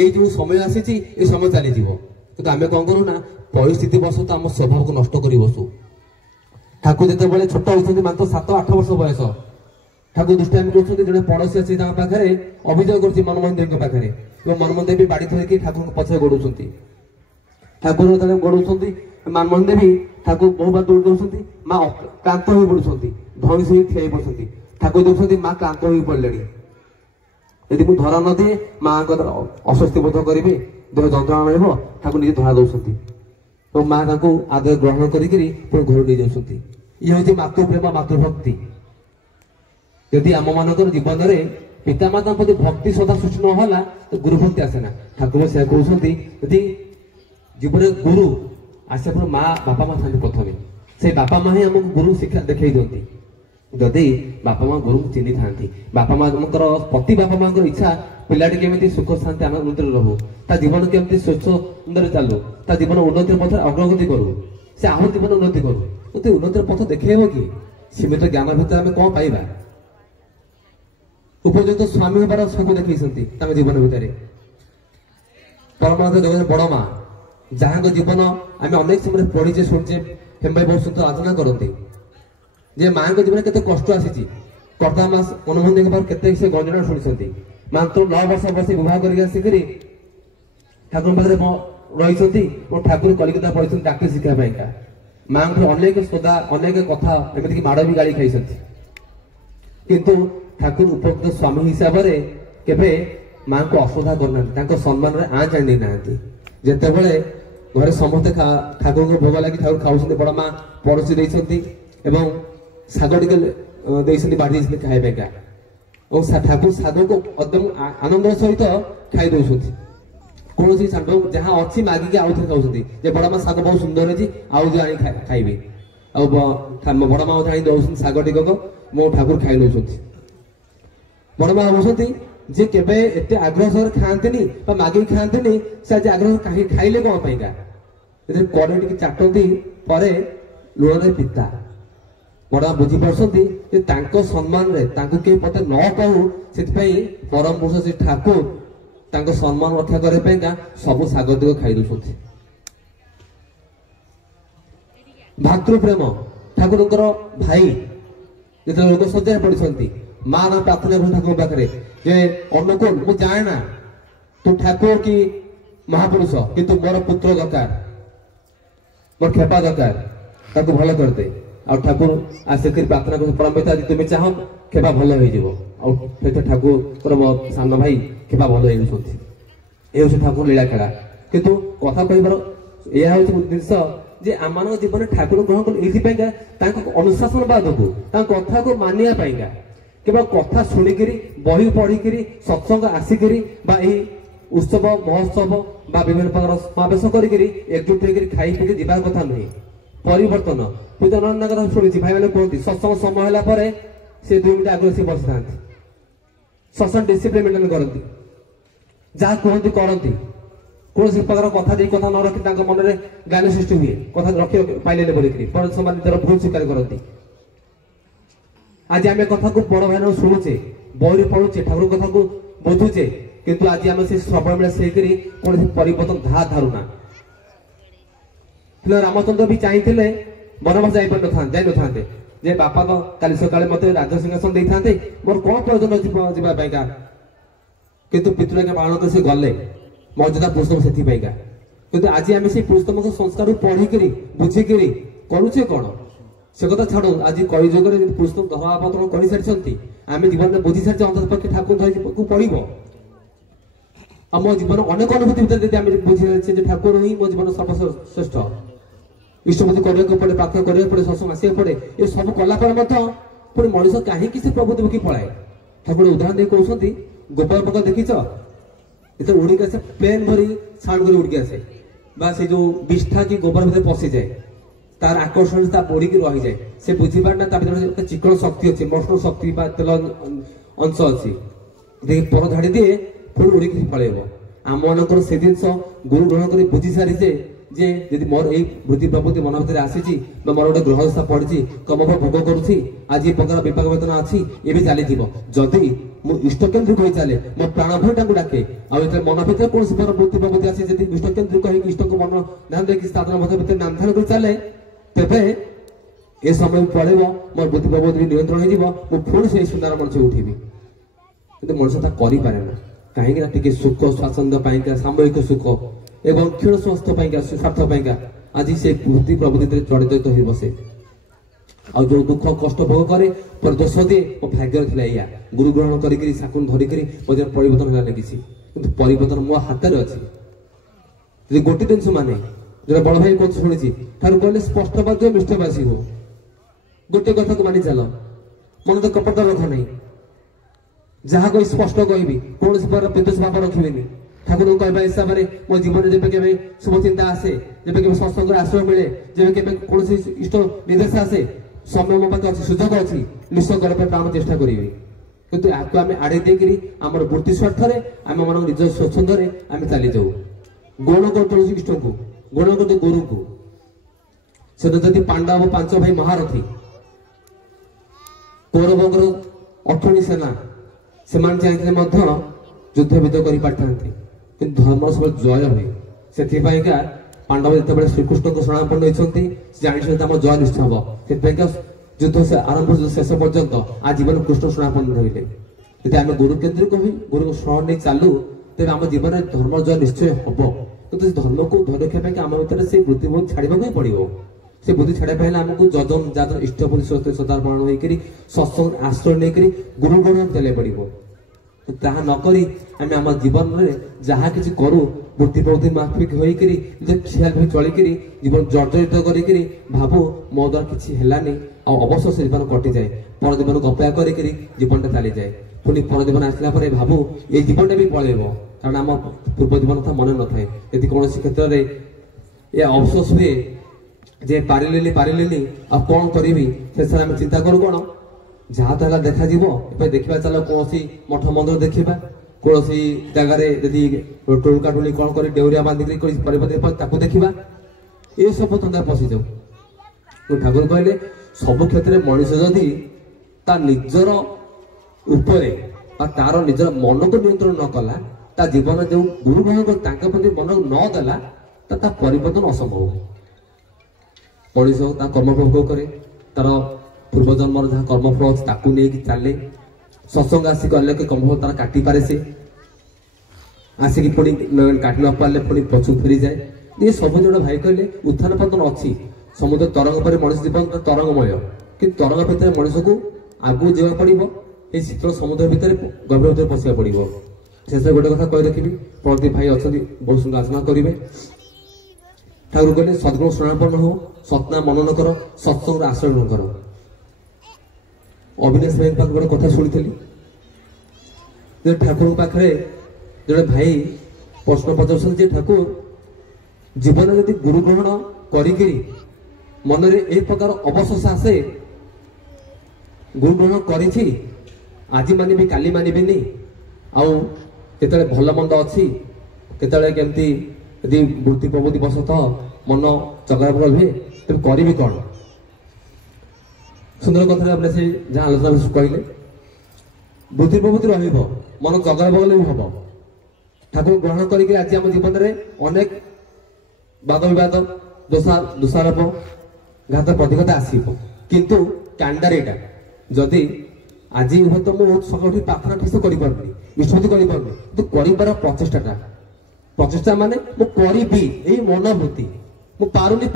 ଏଇ ଯୋଉ ସମୟ ଆସିଛି ଏ ସମୟ ଚାଲିଯିବ, କିନ୍ତୁ ଆମେ କଣ କରୁ ନା ପରିସ୍ଥିତି ବଶତଃ ଆମ ସ୍ୱଭାବକୁ ନଷ୍ଟ କରି ବସୁ। ଠାକୁର ଯେତେବେଳେ ଛୋଟ ହୋଇଛନ୍ତି ମାତ୍ର 7-8 ବର୍ଷ ବୟସ, ଠାକୁର ଦୁଷ୍ଟାମି କରୁଛନ୍ତି। ଜଣେ ପଡୋଶୀ ଆସି ତାଙ୍କ ପାଖରେ ଅଭିଯୋଗ କରୁଛି ମନମୋହନ ଦେବୀଙ୍କ ପାଖରେ, ଏବଂ ମନମୋହନ ଦେବୀ ବାଡି ଧରିକି ଠାକୁରଙ୍କ ପଛରେ ଗୋଡଉଛନ୍ତି। ଠାକୁର ଯେତେବେଳେ ଗୋଡଉଛନ୍ତି ମନମୋହନ ଦେବୀ ଠାକୁର ବହୁବାର ଦୌଡ଼ି ଦଉଛନ୍ତି। ମା କ୍ଳାନ୍ତ ହୋଇ ପଡୁଛନ୍ତି, ଧଇଁ ସହି ଠିଆ ହେଇ ପଡୁଛନ୍ତି। ଠାକୁର ଦେଖୁଛନ୍ତି ମା କ୍ଳାନ୍ତ ହୋଇ ପଡିଲେଣି, ଯଦି ମୁଁ ଧରା ନଦିଏ ମାଙ୍କ ଅସ୍ୱସ୍ତି ବୋଧ କରିବେ, ଦେହ ଯନ୍ତ୍ରଣା ରହିବ। ଠାକୁର ନିଜେ ଧରା ଦଉଛନ୍ତି ଏବଂ ମା ତାଙ୍କୁ ଆଦର ଗ୍ରହଣ କରିକିରି ପୁଣି ଘରୁ ନେଇଯାଉଛନ୍ତି। ଇଏ ହଉଛି ମାତୃପ୍ରେମ, ମାତୃଭକ୍ତି। ଯଦି ଆମ ମାନଙ୍କର ଜୀବନରେ ପିତାମାତାଙ୍କ ପ୍ରତି ଭକ୍ତି ସଦା ସୃଷ୍ଟି ନ ହେଲା ତ ଗୁରୁ ଭକ୍ତି ଆସେ ନା। ଠାକୁର ସେୟା କହୁଛନ୍ତି, ଯଦି ଜୀବନରେ ଗୁରୁ ଆସିବା ପରେ ମା ବାପା ମା ଥାନ୍ତି ପ୍ରଥମେ, ସେଇ ବାପା ମା ହିଁ ଆମକୁ ଗୁରୁ ଶିକ୍ଷା ଦେଖେଇ ଦିଅନ୍ତି। ଯଦି ବାପା ମା ଗୁରୁଙ୍କୁ ଚିହ୍ନି ଥାନ୍ତି, ବାପା ମାଙ୍କର ପ୍ରତି ବାପା ମାଙ୍କର ଇଚ୍ଛା ପିଲାଟି କେମିତି ସୁଖ ଶାନ୍ତି ଆନନ୍ଦରେ ରହୁ, ତା ଜୀବନ କେମିତି ସ୍ୱଚ୍ଛ ସୁନ୍ଦର ଚାଲୁ, ତା ଜୀବନ ଉନ୍ନତିର ପଥରେ ଅଗ୍ରଗତି କରୁ, ସେ ଆହୁରି ଜୀବନ ଉନ୍ନତି କରୁ। ଯଦି ଉନ୍ନତିର ପଥ ଦେଖେଇବ କି ସୀମିତ ଜ୍ଞାନ ଭିତରେ ଆମେ କଣ ପାଇବା? ଉପଯୁକ୍ତ ସ୍ୱାମୀ ହେବାର ସବୁ ଦେଖେଇଛନ୍ତି ତାଙ୍କ ଜୀବନ ଭିତରେ। ପରମାତ୍ମା ଜଗତରେ ବଡ ମା, ଯାହାଙ୍କ ଜୀବନ ଆମେ ଅନେକ ସମୟରେ ପଢିଛେ ଶୁଣିଛେ, ହେମ୍ବାଇ ବହୁତ ସୁନ୍ଦର ଆଲୋଚନା କରନ୍ତି ଯେ ମାଙ୍କ ଜୀବନରେ କେତେ କଷ୍ଟ ଆସିଛି। କର୍ତ୍ତା ମାସ ମନମୋହନ ଦେବୀଙ୍କ ପାଖରେ କେତେ ସେ ଗଞ୍ଜଣା ଶୁଣିଛନ୍ତି। ମାତ୍ର 9 ବର୍ଷ ବସି ବିବାହ କରିକି ଆସିକିରି ଠାକୁରଙ୍କ ପାଖରେ ରହିଛନ୍ତି ଓ ଠାକୁର କଲିକତା ପଢିଛନ୍ତି ଡାକ୍ତରୀ ଶିକ୍ଷା ପାଇଁକା। ମାଙ୍କ ଅନେକ ସଦା ଅନେକ କଥା ଏମିତିକି ମାଡ଼ ବି ଗାଳି ଖାଇଛନ୍ତି, କିନ୍ତୁ ଠାକୁର ଉପଯୁକ୍ତ ସ୍ୱାମୀ ହିସାବରେ କେବେ ମାଙ୍କୁ ଅଶ୍ରଦ୍ଧା କରିନାହାନ୍ତି, ତାଙ୍କ ସମ୍ମାନରେ ଆଞ୍ଚ ଆଣି ଦେଇନାହାନ୍ତି। ଯେତେବେଳେ ଘରେ ସମସ୍ତେ ଠାକୁରଙ୍କ ଭୋଗ ଲାଗି ଠାକୁର ଖାଉଛନ୍ତି, ବଡ ମା ପଡୋଶୀ ଦେଇଛନ୍ତି ଏବଂ ଶାଗ ଟିକେ ଦେଇଛନ୍ତି, ବାଢି ଦେଇଛନ୍ତି ଖାଇବା ପାଇଁକା। ଓ ଠାକୁର ଶାଗକୁ ଅଦମ ଆନନ୍ଦର ସହିତ ଖାଇ ଦଉଛନ୍ତି। କୌଣସି ଶାଗ ଯାହା ଅଛି ମାଗିକି ଆଉ ଥରେ ଖାଉଛନ୍ତି, ଯେ ବଡ ମା ଶାଗ ବହୁତ ସୁନ୍ଦର ଅଛି, ଆଉ ଯେ ଆଣି ଖାଇବି। ଆଉ ବଡ ମା ଆଣି ଦଉଛନ୍ତି ଶାଗ ଟିକକ, ମୋ ଠାକୁର ଖାଇ ଦଉଛନ୍ତି। ବଡ ମା ଭାବୁଛନ୍ତି ଯେ କେବେ ଏତେ ଆଗ୍ରହ ସହରେ ଖାଆନ୍ତିନି ବା ମାଗିକି ଖାଆନ୍ତିନି, ସେ ଆଜି ଆଗ୍ରହ ଖାଇଲେ କଣ ପାଇଁକା? ଯେତେବେଳେ କଡେ ଟିକେ ଚାଟନ୍ତି ପରେ ଲୁଣରେ ପିତା। ବଡ ମା ବୁଝିପାରୁଛନ୍ତି ଯେ ତାଙ୍କ ସମ୍ମାନରେ ତାଙ୍କୁ କେହି ପତେ ନ କହୁ, ସେଥିପାଇଁ ପରମ ପୁରୁଷ ଶ୍ରୀ ଠାକୁର ତାଙ୍କ ସମ୍ମାନ ରକ୍ଷା କରିବା ପାଇଁକା ସବୁ ଶାଗ ତିକ ଖାଇ ଦଉଛନ୍ତି। ଭାତୃପ୍ରେମ, ଠାକୁରଙ୍କର ଭାଇ ଯେତେବେଳେ ରୋଗ ଶଯ୍ୟାରେ ପଡିଛନ୍ତି, ମା ନା ପ୍ରାର୍ଥନା କରୁଛନ୍ତି ଠାକୁରଙ୍କ ପାଖରେ ଯେ ଅନୁକୂଳ ମୁଁ ଜାଣେ ନା ତୁ ଠାକୁର କି ମହାପୁରୁଷ, କିନ୍ତୁ ମୋର ପୁତ୍ର ଦରକାର, ମୋର ଖେପା ଦରକାର, ତାକୁ ଭଲ କରିଦେ। ଆଉ ଠାକୁର ଆସିକି ପ୍ରାର୍ଥନା କରୁଛନ୍ତି, ପରମିତା ଆଜି ତୁମେ ଚାହ ଖେପା ଭଲ ହେଇଯିବ। ଆଉ ଠାକୁରଙ୍କର ମୋ ସାନ ଭାଇ ଖେପା ଭଲ ହେଇଯାଉଛନ୍ତି। ଏ ହଉଛି ଠାକୁର ଲୀଳା ଖେଳା। କିନ୍ତୁ କଥା କହିବାର ଏହା ହଉଛି ଜିନିଷ ଯେ ଆମମାନଙ୍କ ଜୀବନରେ ଠାକୁର ଗ୍ରହଣ କଲେ ଏଇଥିପାଇଁକା ତାଙ୍କ ଅନୁଶାସନବାଦକୁ, ତାଙ୍କ କଥାକୁ ମାନିବା ପାଇଁକା। କେବଳ କଥା ଶୁଣିକିରି, ବହି ପଢିକିରି, ସତ୍ସଙ୍ଗ ଆସିକିରି ବା ଏହି ଉତ୍ସବ ମହୋତ୍ସବ ବା ବିଭିନ୍ନ ପ୍ରକାର ସମାବେଶ କରିକିରି ଏକଜୁଟ ହେଇକିରି ଖାଇ ପିଇକି ଯିବାର କଥା ନୁହେଁ। ପରିବର୍ତ୍ତନ ପୂଜନଙ୍କ କଥା ଶୁଣିଛି, ଭାଇମାନେ କୁହନ୍ତି ସତ୍ସଙ୍ଗ ସମୟ ହେଲା ପରେ ସେ 2 ମିନିଟ୍ ଆଗରୁ ସେ ବସିଥାନ୍ତି। ସତ୍ସଙ୍ଗ ଡିସିପ୍ଲିନ ମେଣ୍ଟେନ କରନ୍ତି, ଯାହା କୁହନ୍ତି କରନ୍ତି। କୌଣସି ପ୍ରକାର କଥା ଦେଇ କଥା ନ ରଖି ତାଙ୍କ ମନରେ ଜ୍ଞାନ ସୃଷ୍ଟି ହୁଏ, କଥା ରଖି ପାଇଲେନି ବୋଲିକିରି ପରେ ସେମାନେ ନିଜର ଭୁଲ ସ୍ୱୀକାର କରନ୍ତି। ଆଜି ଆମେ କଥାକୁ ବଡ ଭାଇମାନଙ୍କୁ ଶୁଣୁଛେ, ବହିରେ ପଢୁଛେ, ଠାକୁର କଥାକୁ ବୁଝୁଛେ, କିନ୍ତୁ ଆଜି ଆମେ ସେ ଶ୍ରବଣ ବେଳେ ସେଇକରି କୌଣସି ପରିବର୍ତ୍ତନ ଧାରୁନା। ରାମଚନ୍ଦ୍ର ବି ଚାହିଁଥିଲେ ବନବାସ ଯାଇନଥାନ୍ତେ, ଯେ ବାପା ତ କାଲି ସକାଳେ ମତେ ରାଜ ସିଂହାସନ ଦେଇଥାନ୍ତେ, ମୋର କଣ ପ୍ରୟୋଜନ ଯିବା ପାଇଁକା, କିନ୍ତୁ ପିତୃଆଜ୍ଞା ପାଳନ କରି ସେ ଗଲେ ମର୍ଯ୍ୟାଦା ପୁରୁଷୋତ୍ତମ ସେଥିପାଇଁକା। କିନ୍ତୁ ଆଜି ଆମେ ସେଇ ପୁରୁଷୋତ୍ତମଙ୍କ ସଂସ୍କାରକୁ ପଢିକିରି ବୁଝିକିରି କରୁଛେ କଣ? ସେ କଥା ଛାଡୁ, ଆଜି କଳିଯୁଗରେ ଯଦି ପୁରୁଷୋତ୍ତମ ଧର୍ମାବତରଣ କରିସାରିଛନ୍ତି, ଆମେ ଜୀବନରେ ବୁଝି ସାରିଛେ ଅନ୍ତତଃପକ୍ଷେ ଠାକୁର ଧରିବାକୁ ପଡିବ। ଆଉ ମୋ ଜୀବନ ଅନେକ ଅନୁଭୂତି ଭିତରେ ଯଦି ଆମେ ବୁଝି ସାରିଛେ ଯେ ଠାକୁର ହିଁ ମୋ ଜୀବନ ସର୍ବଶ୍ରେଷ୍ଠ, ଇଷ୍ଟପତି କରିବାକୁ ପଡେ, ପ୍ରାର୍ଥନା କରିବାକୁ ପଡେ, ସତ୍ସଙ୍ଗ ଆସିବାକୁ ପଡେ, ଏ ସବୁ କଲା ପରେ ମଧ୍ୟ ପୁଣି ମଣିଷ କାହିଁକି ସେ ପ୍ରଭୁ ଦେବକି ପଳାଏ? ଠାକୁର ଉଦାହରଣ ଦେଇ କହୁଛନ୍ତି, ଗୋପାଳ ପକା ଦେଖିଛ? ଯେତେବେଳେ ଉଡ଼ିକି ଆସେ ପ୍ଲେନ ଧରି ସାଉଣ୍ଡ କରି ଉଡ଼ିକି ଆସେ, ବା ସେ ଯୋଉ ବିଷ୍ଠା କି ଗୋବର ଭିତରେ ପଶିଯାଏ, ତାର ଆକର୍ଷଣ ତା ପଡିକି ରହିଯାଏ, ସେ ବୁଝିପାରେ ନା ତା ଭିତରେ ଗୋଟେ ଚିକଣ ଶକ୍ତି ଅଛି, ମଷ୍ଟ ଶକ୍ତି ବା ତେଲ ଅଂଶ ଅଛି, ପର ଧାଡି ଦିଏ ପୁଣି ଉଡ଼ିକି ପଳେଇବ। ଆମ ମାନଙ୍କର ସେ ଜିନିଷ ଗୁରୁ ଗ୍ରହଣ କରି ବୁଝି ସାରିଛେ ଯେ ଯଦି ମୋର ଏଇ ବୃତ୍ତି ପ୍ରବୃତ୍ତି ମନ ଭିତରେ ଆସିଛି ବା ମୋର ଗୋଟେ ଗ୍ରହ ଦଶା ପଡିଛି କର୍ମଫଳ ଭୋଗ କରୁଛି ଆଜି ଏ ପ୍ରକାର ବିପାକ ବେଦନା ଅଛି ଏବେ ଚାଲିଯିବ ଯଦି ମୁଁ ଇଷ୍ଟକେନ୍ଦ୍ରିକ ହୋଇ ଚାଲେ ମୋ ପ୍ରାଣ ଭୟ ତାଙ୍କୁ ଡାକେ ଆଉ ଯେତେବେଳେ ମନ ଭିତରେ କୌଣସି ମୋର ବୃତ୍ତି ପ୍ରବୃତ୍ତି ଅଛି ଯଦି ଇଷ୍ଟକେନ୍ଦ୍ରିକ ହେଇକି ଇଷ୍ଟକୁ ମନ ଧ୍ୟାନ ଦେଇକି ସାଧନ ମଧ୍ୟ ଭିତରେ ନାମ ଧ୍ୟାନ କରି ଚାଲେ ତେବେ ଏ ସମୟ ପଳେଇବ ମୋର ବୁଦ୍ଧି ପ୍ରବୃତ୍ତି ନିୟନ୍ତ୍ରଣ ହେଇଯିବ ମୁଁ ପୁଣି ସେଇ ସୁନ୍ଦର ମଣିଷ ଉଠିବି କିନ୍ତୁ ମଣିଷ ତା କରିପାରେ ନା କାହିଁକି ନା ଟିକେ ସୁଖ ସ୍ୱାଚ୍ଛନ୍ଦ୍ୟ ପାଇଁକା ସାମୟିକ ସୁଖ ଏବଂ କ୍ଷୀଣ ସ୍ୱାସ୍ଥ୍ୟ ପାଇଁକା ସ୍ୱାର୍ଥ ପାଇଁକା ଆଜି ସେ ବୁଦ୍ଧି ପ୍ରବୃତ୍ତିରେ ଜଡ଼ିତ ହୋଇ ବସେ ଆଉ ଯୋଉ ଦୁଃଖ କଷ୍ଟ ଭୋଗ କରେ ପରେ ଦୋଷ ଦିଏ ମୋ ଭାଗ୍ୟରେ ଥିଲା ଏଇଆ ଗୁରୁ ଗ୍ରହଣ କରିକିରି ସାକୁନ ଧରିକିରି ମଧ୍ୟ ପରିବର୍ତ୍ତନ ହେଲା ଲାଗିଛି କିନ୍ତୁ ପରିବର୍ତ୍ତନ ମୋ ହାତରେ ଅଛି ଯଦି ଗୋଟେ ଜିନିଷ ମାନେ ଯୋଉଟା ବଡ ଭାଇ କହୁଛି ଶୁଣିଛି ଠାରୁ କହିଲେ ସ୍ପଷ୍ଟ ବାଧ୍ୟ ମିଷ୍ଟ ବାସିବ ଗୋଟେ କଥାକୁ ମାନି ଚାଲ ମନ ତ କପଟ ରଖ ନାହିଁ ଯାହା କହି ସ୍ପଷ୍ଟ କହିବି କୌଣସି ପ୍ରକାର ବିଦ୍ୱେଷ ଭାବ ରଖିବେନି ଠାକୁରଙ୍କ କହିବା ହିସାବରେ ମୋ ଜୀବନରେ ଯେବେ କେବେ ଶୁଭ ଚିନ୍ତା ଆସେ ଯେବେ କେବେ ସତ୍ସଙ୍ଗର ଆଶ୍ରୟ ମିଳେ ଯେବେ କେବେ କୌଣସି ଇଷ୍ଟ ନିର୍ଦ୍ଦେଶ ଆସେ ସମୟ ମୋ ପାଖେ ଅଛି ସୁଯୋଗ ଅଛି ନିଶ୍ଚୟ କରିବା ପାଇଁ ପ୍ରାଣ ଚେଷ୍ଟା କରିବି କିନ୍ତୁ ଆକୁ ଆମେ ଆଡ଼େଇ ଦେଇକିରି ଆମର ବୃତ୍ତି ସ୍ୱାର୍ଥରେ ଆମ ମାନଙ୍କ ନିଜ ସ୍ୱଚ୍ଛନ୍ଦରେ ଆମେ ଚାଲିଯାଉ ଗୌଣ କରୁଛୁ ଇଷ୍ଟଙ୍କୁ ଗୌଣ କରୁଛୁ ଗୁରୁଙ୍କୁ ସେଟା ଯଦି ପାଣ୍ଡବ 5 ଭାଇ ମହାରଥୀ କୌରବଙ୍କର 18 ସେନା ସେମାନେ ଚାହିଁଥିଲେ ମଧ୍ୟ ଯୁଦ୍ଧ ବିଦ୍ଧ କରିପାରିଥାନ୍ତି କିନ୍ତୁ ଧର୍ମର ସବୁବେଳେ ଜୟ ହୁଏ ସେଥିପାଇଁକା ପାଣ୍ଡବ ଯେତେବେଳେ ଶ୍ରୀକୃଷ୍ଣଙ୍କ ଶରଣାପନ୍ନ ହୋଇଛନ୍ତି ଜାଣିଛନ୍ତି ଆମ ଜୟ ନିଶ୍ଚୟ ହବ ସେଥିପାଇଁକା ଯୁଦ୍ଧ ଆରମ୍ଭ ଶେଷ ପର୍ଯ୍ୟନ୍ତ ଆଜୀବନ କୃଷ୍ଣ ଶରଣାପନ୍ନ ରହିଲେ ଯଦି ଆମେ ଗୁରୁ କେନ୍ଦ୍ରିକ ହୋଇ ଗୁରୁଙ୍କ ଶରଣ ନେଇ ଚାଲୁ ତେବେ ଆମ ଜୀବନରେ ଧର୍ମ ଜୟ ନିଶ୍ଚୟ ହବ କିନ୍ତୁ ସେ ଧର୍ମକୁ ଧରି ରଖିବା ପାଇଁ ଆମ ଭିତରେ ସେ ବୃତ୍ତି ବହୁତ ଛାଡ଼ିବାକୁ ହିଁ ପଡିବ ସେ ବୁଦ୍ଧି ଛାଡ଼ିବା ପାଇଁ ହେଲେ ଆମକୁ ଯଜନ ଯାଜନ ଇଷ୍ଟ ପୁରୁଷ ସଦାର୍ପଣ ହେଇକରି ସତ୍ସଙ୍ଗ ଆଶ୍ରୟ ନେଇକରି ଗୁରୁ ଗ୍ରହଣ ଚାଲିବାକୁ ପଡିବ ତାହା ନକରି ଆମେ ଆମ ଜୀବନରେ ଯାହା କିଛି କରୁ ବୃତ୍ତି ପ୍ରବୃତ୍ତି ମାଫିକ ହୋଇକରି ନିଜ ଖିଆଲ ହୋଇ ଚଳିକିରି ଜୀବନ ଜର୍ଜରିତ କରିକିରି ଭାବୁ ମୋ ଦ୍ୱାରା କିଛି ହେଲାନି ଆଉ ଅବଶ୍ୟ ସେ ଜୀବନ କଟିଯାଏ ପର ଜୀବନକୁ ଅପେକ୍ଷା କରିକିରି ଜୀବନଟା ଚାଲିଯାଏ ପୁଣି ପର ଜୀବନ ଆସିଲା ପରେ ଭାବୁ ଏଇ ଜୀବନଟା ବି ପଳେଇବ କାରଣ ଆମ ପୂର୍ବ ଜୀବନ କଥା ମନେ ନଥାଏ ଯଦି କୌଣସି କ୍ଷେତ୍ରରେ ଏ ଅବଶୋଷ ହୁଏ ଯେ ପାରିଲିନି ଆଉ କଣ କରିବି ଶେଷରେ ଆମେ ଚିନ୍ତା କରୁ କଣ ଯାହା ତ ହେଲା ଦେଖାଯିବ ଏବେ ଦେଖିବା ଚାଲ କୌଣସି ମଠ ମନ୍ଦିର ଦେଖିବା କୌଣସି ଜାଗାରେ ଯଦି ଟୋଳକା ଟୋଳି କଣ କରି ଡେଉରିଆ ବାନ୍ଧିକି ତାକୁ ଦେଖିବା ଏସବୁ ଧନ୍ଦାରେ ପଶିଯାଉ ଠାକୁର କହିଲେ ସବୁ କ୍ଷେତ୍ରରେ ମଣିଷ ଯଦି ତା ନିଜର ଉପରେ ବା ତାର ନିଜର ମନକୁ ନିୟନ୍ତ୍ରଣ ନ କଲା ତା ଜୀବନରେ ଯୋଉ ଗୁରୁ ଗ୍ରହଣ ତାଙ୍କ ପ୍ରତି ମନକୁ ନ ଦେଲା ତା ପରିବର୍ତ୍ତନ ଅସମ୍ଭବ ମଣିଷ ତା କର୍ମ ଭୋଗ କରେ ତାର ପୂର୍ବଜନ୍ମର ଯାହା କର୍ମଫଳ ଅଛି ତାକୁ ନେଇକି ଚାଲେ ସତ୍ସଙ୍ଗ ଆସି କଲେ କି କର୍ମଫଳ ତାର କାଟିପାରେ ସେ ଆସିକି ପୁଣି କାଟି ନ ପାରିଲେ ପୁଣି ପଛକୁ ଫେରିଯାଏ ଏ ସବୁ ଜଣ ଭାଇ କହିଲେ ଉତ୍ଥାନ ପତନ ଅଛି ସମୁଦ୍ର ତରଙ୍ଗ ପରେ ମଣିଷ ଜୀବନ ତରଙ୍ଗମୟ କିନ୍ତୁ ତରଙ୍ଗ ଭିତରେ ମଣିଷକୁ ଆଗକୁ ଯିବାକୁ ପଡିବ ଏଇ ଶୀତଳ ସମୁଦ୍ର ଭିତରେ ଗଭୀର ଭିତରେ ପଶିବାକୁ ପଡିବ ଶେଷରେ ଗୋଟେ କଥା କହି ରଖିବି ପ୍ରଦୀପ ଭାଇ ଅଛନ୍ତି ବହୁତ ସୁନ୍ଦର ଆଲୋଚନା କରିବେ ଠାକୁର କହିଲେ ସଦ୍ଗୁଣ ଶରଣାପନ୍ନ ହଉ ସତ୍ନା ମନନ କର ସତ୍ସଙ୍ଗର ଆଶ୍ରୟ ଗ୍ରହଣ କର ଅବିନାଶ ଭାଇଙ୍କ ପାଖରେ ଗୋଟେ କଥା ଶୁଣିଥିଲି ଯେ ଠାକୁରଙ୍କ ପାଖରେ ଜଣେ ଭାଇ ପ୍ରଶ୍ନ ପଚାରୁଛନ୍ତି ଯେ ଠାକୁର ଜୀବନରେ ଯଦି ଗୁରୁ ଗ୍ରହଣ କରିକିରି ମନରେ ଏ ପ୍ରକାର ଅବଶୋଷ ଆସେ ଗୁରୁ ଗ୍ରହଣ କରିଛି ଆଜି ମାନିବି କାଲି ମାନିବିନି ଆଉ କେତେବେଳେ ଭଲ ମନ୍ଦ ଅଛି କେତେବେଳେ କେମିତି ଯଦି ବୃତ୍ତି ପ୍ରବୃତ୍ତି ବଶତଃ ମନ ଚଗଲାବଗଲ ହୁଏ ତେବେ କରିବି କଣ ସୁନ୍ଦର କଥା ସେ ଯାହା ଆଲୋଚନା କହିଲେ ବୃତ୍ତି ପ୍ରବୃତ୍ତି ରହିବ ମନ ଚଗଲାବଗଲ ବି ହବ ଠାକୁର ଗ୍ରହଣ କରିକି ଆଜି ଆମ ଜୀବନରେ ଅନେକ ବାଦ ବିବାଦ ଦୋଷାରୋପ ଘାତ ପ୍ରତିଘତା ଆସିବ କିନ୍ତୁ କାଣ୍ଡାର ଏଇଟା ଯଦି ଆଜି ହୁଏତ ମୁଁ ସକାଳୁ ପ୍ରାର୍ଥନା ଠିକ କରିପାରୁନି ବିଶ୍ୱାସ କରିପାରୁନି କିନ୍ତୁ କରିବାର ପ୍ରଚେଷ୍ଟା ମାନେ ମୁଁ କରିବି ଏଇ ମନୋଭୂତି ମୁଁ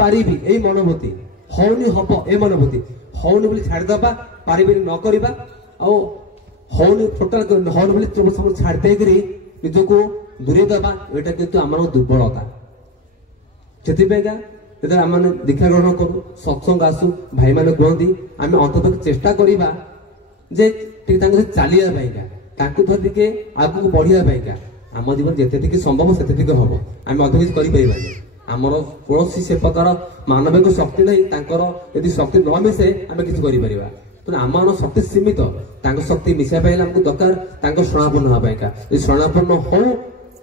ପାରିବି ଏଇ ମନୋଭୂତି ହଉନି ହବ ଏଇ ମନୋଭୂତି ହଉନି ବୋଲି ଛାଡ଼ିଦବା ପାରିବିନି ନ କରିବା ଆଉ ହଉନି ଟୋଟାଲ ହଉନି ବୋଲି ସବୁ ଛାଡ଼ି ଦେଇକରି ନିଜକୁ ଦୂରେଇ ଦେବା ଏଇଟା କିନ୍ତୁ ଆମର ଦୁର୍ବଳତା ସେଥିପାଇଁକା ଯେତେବେଳେ ଆମେ ଦୀକ୍ଷା ଗ୍ରହଣ କରୁ ସତ୍ସଙ୍ଗ ଆସୁ ଭାଇମାନେ କୁହନ୍ତି ଆମେ ଅନ୍ତତଃ ଚେଷ୍ଟା କରିବା ଯେ ଟିକେ ତାଙ୍କ ସହିତ ଚାଲିବା ପାଇଁକା ତାଙ୍କୁ ଧରି ଟିକେ ଆଗକୁ ବଢିବା ପାଇଁକା ଆମ ଜୀବନ ଯେତେ ଟିକେ ସମ୍ଭବ ସେତେ ଟିକେ ହବ ଆମେ ଅଧିକ କିଛି କରିପାରିବାନି ଆମର କୌଣସି ସେ ପ୍ରକାର ମାନବିକ ଶକ୍ତି ନାହିଁ ତାଙ୍କର ଯଦି ଶକ୍ତି ନ ମିଶେ ଆମେ କିଛି କରିପାରିବା ତେଣୁ ଆମର ଶକ୍ତି ସୀମିତ ତାଙ୍କ ଶକ୍ତି ମିଶିବା ପାଇଁ ଆମକୁ ଦରକାର ତାଙ୍କ ଶରଣାପନ୍ନ ହେବା ପାଇଁକା ଯଦି ଶରଣାପନ୍ନ ହଉ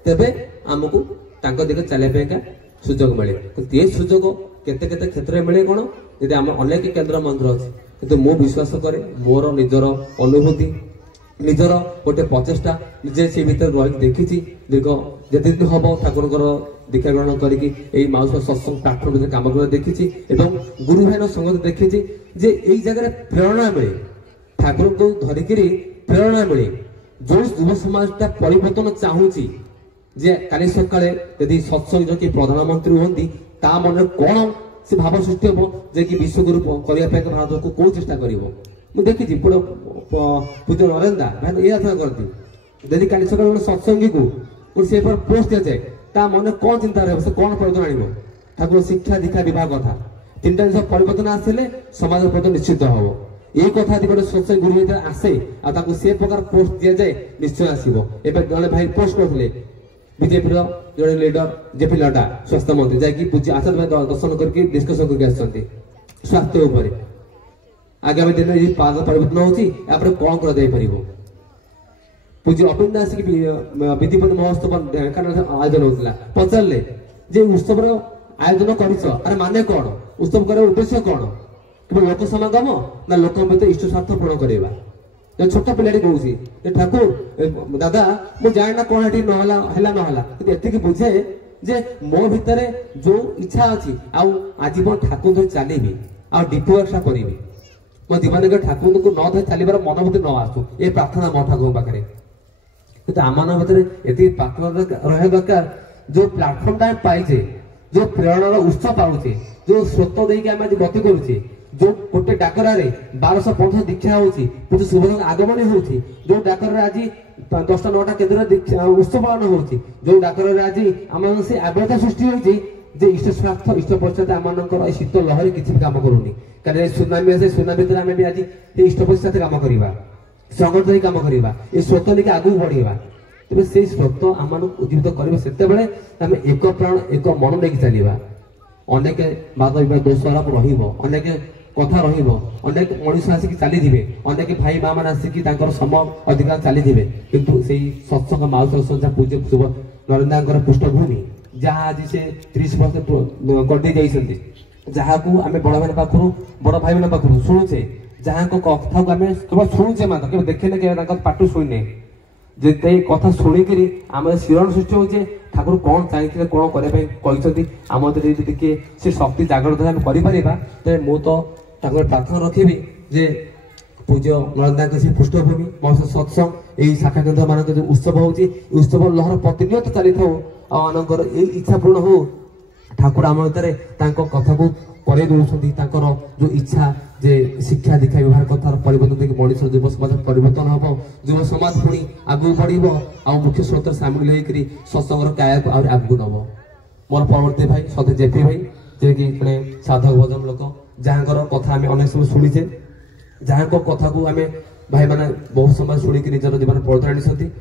ତେବେ ଆମକୁ ତାଙ୍କ ଦିଗରେ ଚାଲିବା ପାଇଁକା ସୁଯୋଗ ମିଳେ। କିନ୍ତୁ ଏ ସୁଯୋଗ କେତେ କେତେ କ୍ଷେତ୍ରରେ ମିଳେ କ'ଣ, ଯଦି ଆମ ଅନେକ କେନ୍ଦ୍ର ମନ୍ଦିର ଅଛି, କିନ୍ତୁ ମୁଁ ବିଶ୍ୱାସ କରେ ମୋର ନିଜର ଅନୁଭୂତି, ନିଜର ଗୋଟେ ପ୍ରଚେଷ୍ଟା, ନିଜେ ସେ ଭିତରେ ରହିକି ଦେଖିଛି। ଦୀର୍ଘ ଯେତେ ଦିନ ହବ ଠାକୁରଙ୍କର ଦୀକ୍ଷା ଗ୍ରହଣ କରିକି ଏଇ ମାଉସୀ ସତ୍ସଙ୍ଗ ପ୍ଲାଟଫର୍ମ ଭିତରେ କାମ କରିବା ଦେଖିଛି ଏବଂ ଗୁରୁ ଭାଇଙ୍କ ସଙ୍ଗତ ଦେଖିଛି ଯେ ଏଇ ଜାଗାରେ ପ୍ରେରଣା ମିଳେ, ଠାକୁରଙ୍କୁ ଧରିକିରି ପ୍ରେରଣା ମିଳେ। ଯୋଉ ଯୁବ ସମାଜଟା ପରିବର୍ତ୍ତନ ଚାହୁଁଛି ଯେ କାଲି ସକାଳେ ଯଦି ସତ୍ସଙ୍ଗ କିଏ ପ୍ରଧାନମନ୍ତ୍ରୀ ହୁଅନ୍ତି ତା ମନରେ କ'ଣ ସେ ଭାବ ସୃଷ୍ଟି ହବ ଯେ କି ବିଶ୍ୱଗୁରୁ କରିବା ପାଇଁ ଭାରତକୁ କୋଉ ଚେଷ୍ଟା କରିବ। ମୁଁ ଦେଖିଛି ପୂଜ୍ୟ ନରେନ୍ଦ୍ର ଭାଇ ଏଇ ଆଲୋଚନା କରନ୍ତି, ଯଦି କାଲି ସକାଳେ ଗୋଟେ ସତ୍ସଙ୍ଗୀକୁ ସେ ପୋଷ୍ଟ ଦିଆଯାଏ ତା ମନରେ କ'ଣ ଚିନ୍ତା ରହିବ, ସେ କ'ଣ ପରିବର୍ତ୍ତନ ଆଣିବ। ଠାକୁର ଶିକ୍ଷା ଦୀକ୍ଷା ବିଭାଗ କଥା ତିନିଟା ଜିନିଷ ପରିବର୍ତ୍ତନ ଆସିଲେ ସମାଜର ପରିବର୍ତ୍ତନ ନିଶ୍ଚିତ ହବ। এই কথা যদি গোটে সৎসঙ্গ গুরু ভিতরে আসে আর তাকে সে প্রকার পোস্ট দিয়া যায় নিশ্চয় আসব। এবে জনে ভাই পোস্ট করলে বিজেপির জনে লিডর জেপি নড্ডা স্বাস্থ্যমন্ত্রী যাই ପୂଜ୍ୟ ଆଚାର୍ଯ୍ୟ ଭାଇ ଦର୍ଶନ କରିକି ଡିସ୍କସନ କରିକି ଆସିଛନ୍ତି ସ୍ୱାସ୍ଥ୍ୟ ଉପରେ। ଆଗାମୀ ଦିନରେ ଏହି ପାଦ ପରିବର୍ତ୍ତନ ହଉଛି, ଏହାପରେ କ'ଣ କରାଯାଇପାରିବ। ପୂଜ୍ୟ ଅପିନ୍ଦା ଆସିକି ବିଧିପତି ମହୋତ୍ସବ ଆୟୋଜନ ହଉଥିଲା, ପଚାରିଲେ ଯେ ଉତ୍ସବର ଆୟୋଜନ କରିଛ ଆରେ ମାନେ କ'ଣ, ଉତ୍ସବ କରିବାର ଉଦ୍ଦେଶ୍ୟ କ'ଣ, କେବଳ ଲୋକ ସମାଗମ ନା ଲୋକଙ୍କ ଭିତରେ ଇଷ୍ଟ ସ୍ୱାର୍ଥ ପୂରଣ କରିବା। ଛୋଟ ପିଲାଟି କହୁଛି ଠାକୁର ଦାଦା ମୁଁ ଜାଣି ନା କ'ଣ ଏଠି ନହେଲା ନହେଲା, କିନ୍ତୁ ଏତିକି ବୁଝେ ଯେ ମୋ ଭିତରେ ଯୋଉ ଇଚ୍ଛା ଅଛି ଆଉ ଆଜୀବନ ଠାକୁରଙ୍କୁ ଧରି ଚାଲିବି ଆଉ ଡିପୁ ଏକ୍ସଟ୍ରା କରିବି। ମୋ ଜୀବନରେ ଠାକୁରଙ୍କୁ ନ ଧରି ଚାଲିବାର ମନ ଭିତରେ ନ ଆସୁ, ଏ ପ୍ରାର୍ଥନା ମୋ ଠାକୁରଙ୍କ ପାଖରେ। କିନ୍ତୁ ଆମମାନଙ୍କ ଭିତରେ ଏତିକି ପ୍ରାର୍ଥନା ରହିବା ଦରକାର, ଯୋଉ ପ୍ଲାଟଫର୍ମଟା ଆମେ ପାଇଛେ, ଯୋଉ ପ୍ରେରଣାର ଉତ୍ସ ପାଉଛେ, ଯୋଉ ସ୍ରୋତ ଦେଇକି ଆମେ ଆଜି ଗତି କରୁଛେ, जो गोटे डाकरारे 1215 दीक्षा होची, पूज्य सुबोध आगमन होची, जो डाकरारे आज 10टा 9टा केंद्र दीक्षा उत्सव पालन होची, जो डाकरारे आज आम से आग्रता सृष्टि होची जे इष्ट स्वार्थ इष्ट पश्चात आमनकर शीत लहरी किछि काम करूनी। कारण सुनामी आसे सुनामी भितर आमे भी आज इष्ट पश्चात काम करिबा, संगत होई काम करिबा, ए स्रोत लेके आगु बढ़िबा। तबे से स्रोत आमन उज्जीवित करिबा, सेते बेले आमे एक प्राण एक मन लेके चलिबा। अनेक बाद विवाद दोष आरोप रहिबो, अनेक कथा रहिबो, अनेक मनुष्य आसिक चली दिबे, अनेक भाई मां मान आसिक तांकर सम अधिकार चली दिबे, किंतु सेही सत्संग माउस संजा पूज्य शुभ नरेंद्रଙ୍କର पृष्ठभूमि जहाँ आज से 30 वर्ष कर जाइछन्ति, जहाँ को आमे बड़ भाई पाखरु बड़ भाई मान पाखरु सुनुछे, जहाँ को कथा को आमे केवल सुनुछे मात्र केवल देखिने के तांकर पाटु सुइने, जेते कथा सुनिकरी आमे शिरण सृष्टि होचे ठाकुर कौन चाहिए कौन करते आम टे से शक्ति जागृत आम कर मु तो प्रार्थना रखी जे पूज्य नरेंद्र से पृष्ठभूमि मौसम सत्संग यही शाखा केन्द्र मान जो उत्सव होची उत्सव लहर प्रतिनियत चली था आमर ये इच्छा पूर्ण हो ठाकुर आम भितर कथा को करे दौरान जो इच्छा जे शिक्षा दीक्षा विभाग कथा परिवर्तन देखिए मनीष युव समाज परिवर्तन हम युव समाज पुणी आगू बढ़ आ मुख्य स्रोत सामिल होकर सत्संग काया को आगू नब। मोर परवर्ती भाई सत्य जेपी भाई जे कि जड़े साधक भजन लोक जहाँ कथा आम अनेक समय शुणीचे जहाँ कथा को आम भाई मैंने बहुत समय शुणिक निजर जीवन परिवर्तन आनी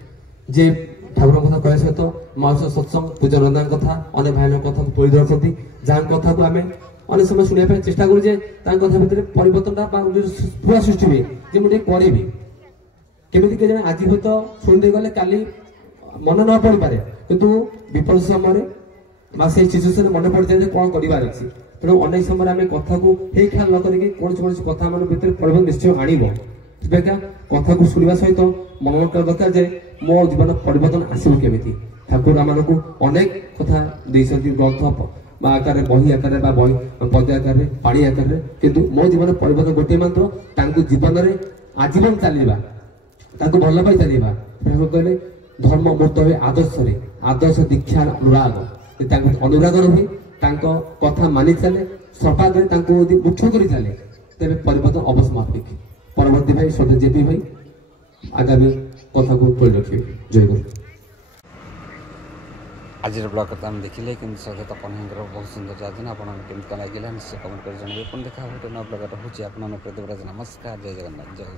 जे ठाकुर कथा कहवा सहित माउस सत्संग पूजा नंदा कथा अनेक भाई कथा को तोड़ रखती जहाँ कथा को आम अनेक समय शुणा चेष्टा करुचे कथा भितर परिवर्तन पूरा सृष्टि हुए जे मुझे करी केमी के आज हूँ तो शुणी गले काली मन न पड़ पारे किंतु विपद समय से सिचुएसन मन पड़ जाए कौन करार अच्छी तेणु अनेक समय आम कथा को हे ख्याल न करें कौन कथा मान भर परिवर्तन निश्चय आनब बेका कथा को शुणा सहित मन कर दरकार जे मो जीवन परिवर्तन आसव केमी ठाकुर आम को अनेक कथा ग्रंथ आकार बही आकार बही पद आकार पाणी आकार किंतु मो जीवन परिवर्तन गोटे मात्र जीवन में आजीवन चलवा भल पाई चलवा कहले धर्म मूर्त हुए आदर्श दीक्षा अनुराग अनुराग रही कथा मानि चले सपाद मुख्य कर चले तेरे परिवर्तन अवश्यमापिक। परवर्ती भाई सदस्य जेपी भाई आगामी कथा को तोड़ रखिए। जय गुरु। आज ब्लग तो आम देखिले कि सचेत पन्हर बहुत सुंदर जान आपके लगे निश्चय कमेंट कर जन देखा ब्लग हूँ आप नमस्कार जय जगन्नाथ जय।